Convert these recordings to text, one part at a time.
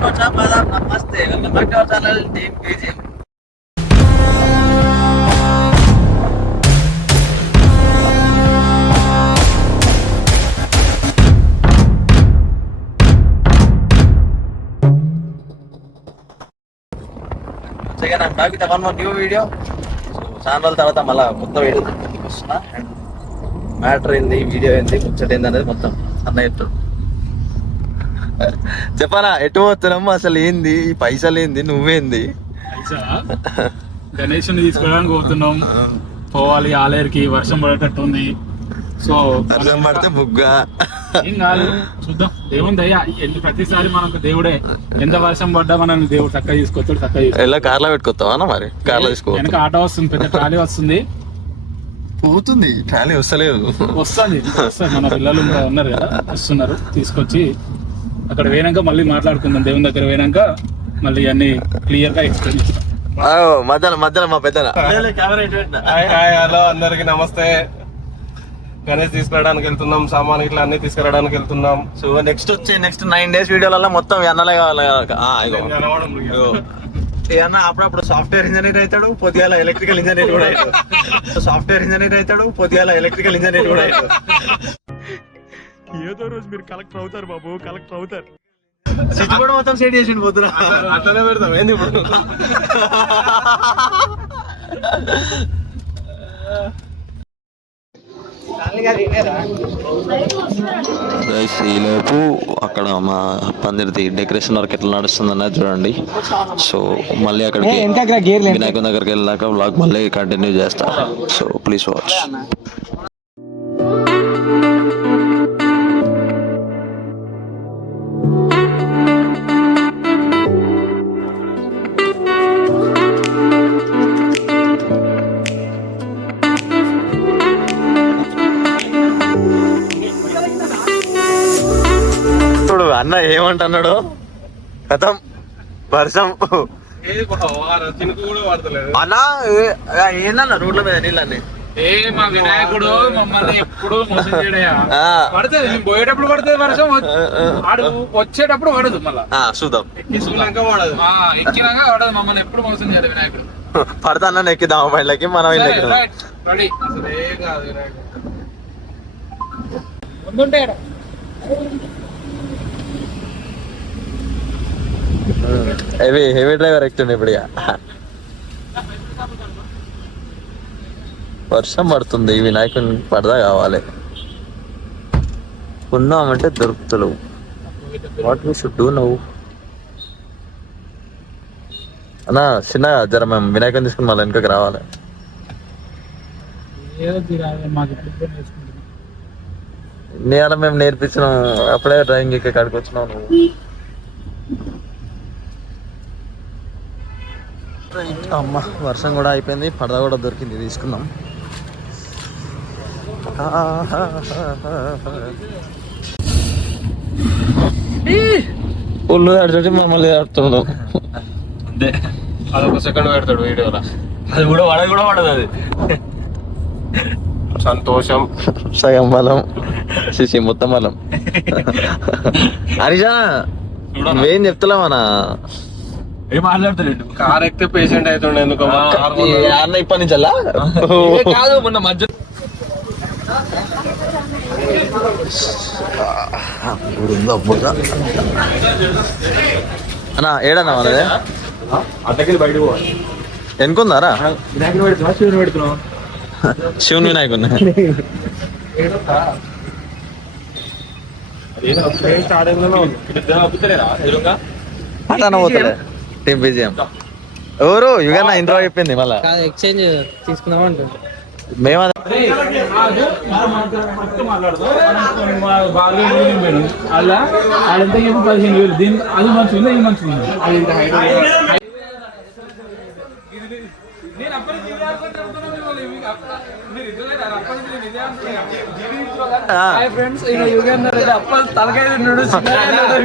నమస్తే, welcome back to our channel team KG. I'm back with one more new video. So చాలా రోజుల తర్వాత మళ్ళీ కొత్త వీడియో వస్తున్నా. అండ్ మ్యాటర్ ఏంది, వీడియో ఏంది, ముచ్చట ఏంది అనేది మొత్తం అన్న చెప్తాడు. చెప్పనా ఎటు పోతున్నాము, అసలు ఏంది ఈ పైసలు, ఏంది నువ్వేంది? గణేష్ తీసుకోవడానికి పోతున్నాం. పోవాలి ఆలేరుకి, వర్షం పడేటట్టు ఉంది. సో వర్షం పడితే బుగ్గా ఏం కాదు, చూద్దాం. దేవుని దయ, ప్రతిసారి మనకు దేవుడే. ఎంత వర్షం పడ్డా మనం దేవుడు చక్కగా తీసుకొచ్చాడు. చక్కగా ఎలా కార్లో పెట్టుకొస్తావా? మరి కార్లో తీసుకో. వెనక ఆటో వస్తుంది, పెద్ద ట్రాలీ వస్తుంది. పోతుంది ట్రాలీ, వస్తలేదు. వస్తుంది. మన పిల్లలు ఉన్నారు కదా, వస్తున్నారు. తీసుకొచ్చి అక్కడ పోయినాక మళ్ళీ మాట్లాడుకుందాం. దేవుని దగ్గర పోయినాక మళ్ళీ అన్ని క్లియర్ గా ఎక్స్ప్లెయిన్ చేస్తాం. మధ్యలో మా పెద్ద హలో అందరికి నమస్తే. గణేష్ తీసుకురావడానికి వెళ్తున్నాం, సామాన్ ఇట్లా అన్ని తీసుకురావడానికి వెళ్తున్నాం. సో నెక్స్ట్ 9 days వీడియోలలో మొత్తం అన్నలే కావాలి. అన్న అప్పుడప్పుడు సాఫ్ట్వేర్ ఇంజనీర్ అవుతాడు, పొద్దుగాల ఎలక్ట్రికల్ ఇంజనీర్ కూడా అవుతాడు. సాఫ్ట్వేర్ ఇంజనీర్ అవుతాడు, పొద్దుగాల ఎలక్ట్రికల్ ఇంజనీర్ కూడా అవుతాడు. ఏదో రోజు మీరు కలెక్టర్ అవుతారు బాబు, కలెక్టర్ అవుతారు. సిటీ కూడా మొత్తం సెట్ చేసి పోతున్నా. అట్లనే పెడతాం ఏంది ఇప్పుడు. ఈలోపు అక్కడ మా పందిరిది డెకరేషన్ వర్క్ ఎట్లా నడుస్తుందన్నది చూడండి. సో మళ్ళీ అక్కడికి వినాయకుని దగ్గరికి వెళ్ళాక వ్లాగ్ మళ్ళీ కంటిన్యూ చేస్తా. So please watch. అన్న ఏమంటున్నాడు, కథం వర్షం అన్నా ఏందన్న రోడ్ల మీద నీళ్ళని. మా వినాయకుడు మమ్మల్ని ఎప్పుడు మోసం చేయడయా. పడుతుంది, పోయేటప్పుడు పడుతుంది వర్షం, వచ్చేటప్పుడు పడదు. మళ్ళా చూద్దాం, ఎక్కినాక పడదు. మమ్మల్ని ఎప్పుడు మోసం చేయడు వినాయకుడు. పడతా అన్న ఎక్కిద్దాం బయటకి, మనం రెడీ. అసలు ఏం కాదు వినాయకుడు ముందుంటే హెవీ డ్రైవర్ ఎక్కుతుండే ఇప్పుడు. వర్షం పడుతుంది, వినాయకుని పడదా కావాలి. ఉన్నామంటే దొరుకుతలేవు. What we should do now? అన్నా చిన్నగా జర మేము వినాయకుని తీసుకుని మళ్ళీ వెనుకకి రావాలి. నేను మేము నేర్పించినాం, అప్పుడే డ్రైవింగ్ ఎక్క కాడికి వచ్చినావు నువ్వు. అమ్మ వర్షం కూడా అయిపోయింది, పడద కూడా దొరికింది, తీసుకుందాం. పుల్లు ఆడుతుంటే మమ్మల్ని ఆడుతున్నాం. అంతే, అదొక సెకండ్ పెడతాడు వీడియోలో. అది కూడా పడదు. అది సంతోషం సగం బలం, శిశి మొత్తం బలం. హరిజా నువ్వేం చెప్తలేమన్నా? ఏం మాట్లాడతాడు? కార్ ఎక్కితే పేషెంట్ అవుతుండే ఎందుకు అన్న ఇప్పటి నుంచి అలా కాదు, మొన్న మధ్య అన్నా ఏడన్నా మనదే అడ్డకి బయట ఎనుకుందారా? వినాయకుడు పెడుతున్నా, శివుని పెడుతున్నావు. శివుని వినాయకుడిని పోతలే టీమ్ బిజిఎం. ఎవరు యుగన్న ఇంట్రో చెప్పింది మళ్ళా ఎక్స్చేంజ్ తీసుకుందామంటే మేము అలా ఎంత 15,000. దీని అది మంచిగా, ఇది మంచిగా. ఫ్రెండ్స్ అప్పలు తలకాయ తిన్నాడు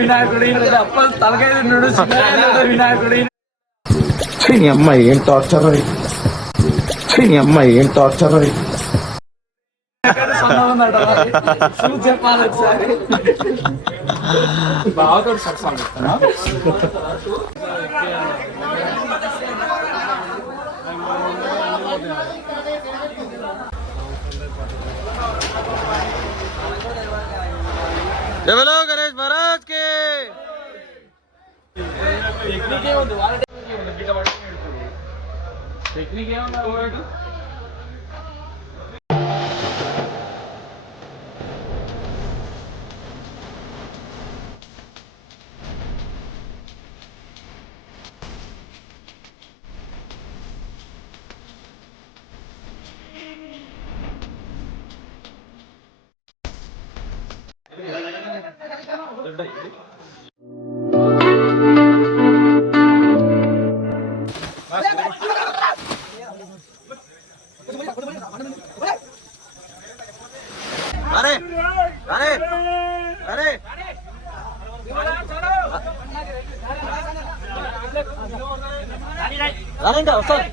వినాయకుడు, అప్పలు తలకాయ తిన్నాడు వినాయకుడు. అమ్మాయి ఏం టార్చర్, అమ్మాయి ఏం టార్చర్. చెప్పాలి ఒకసారి. బావతో సరసాలు చెప్తానా? बोलो गणेश महाराज के టెక్నిక్ ఏమన్నా अरे अरे अरे अरे ఇంకా వస్తారు